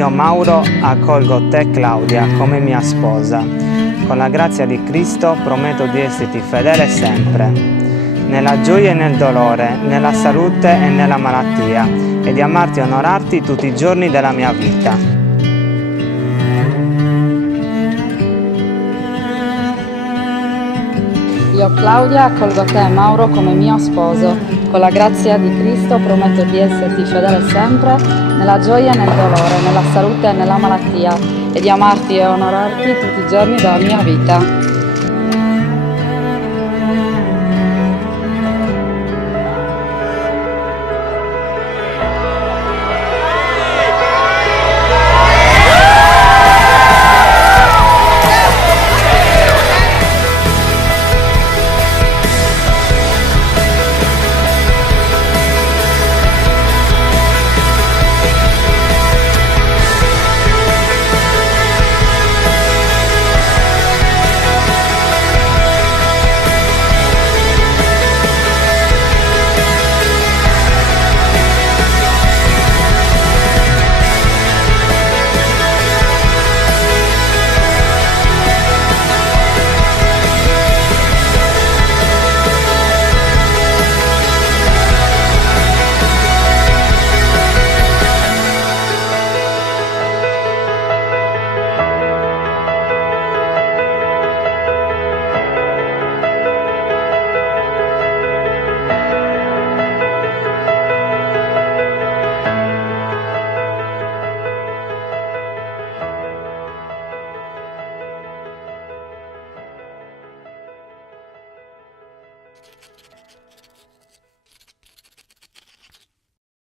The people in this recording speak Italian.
Io, Mauro, accolgo te, Claudia, come mia sposa. Con la grazia di Cristo prometto di esserti fedele sempre, nella gioia e nel dolore, nella salute e nella malattia, e di amarti e onorarti tutti i giorni della mia vita. Io, Claudia, accolgo te, Mauro, come mio sposo. Con la grazia di Cristo prometto di esserti fedele sempre, nella gioia e nel dolore, nella salute e nella malattia, e di amarti e onorarti tutti i giorni della mia vita.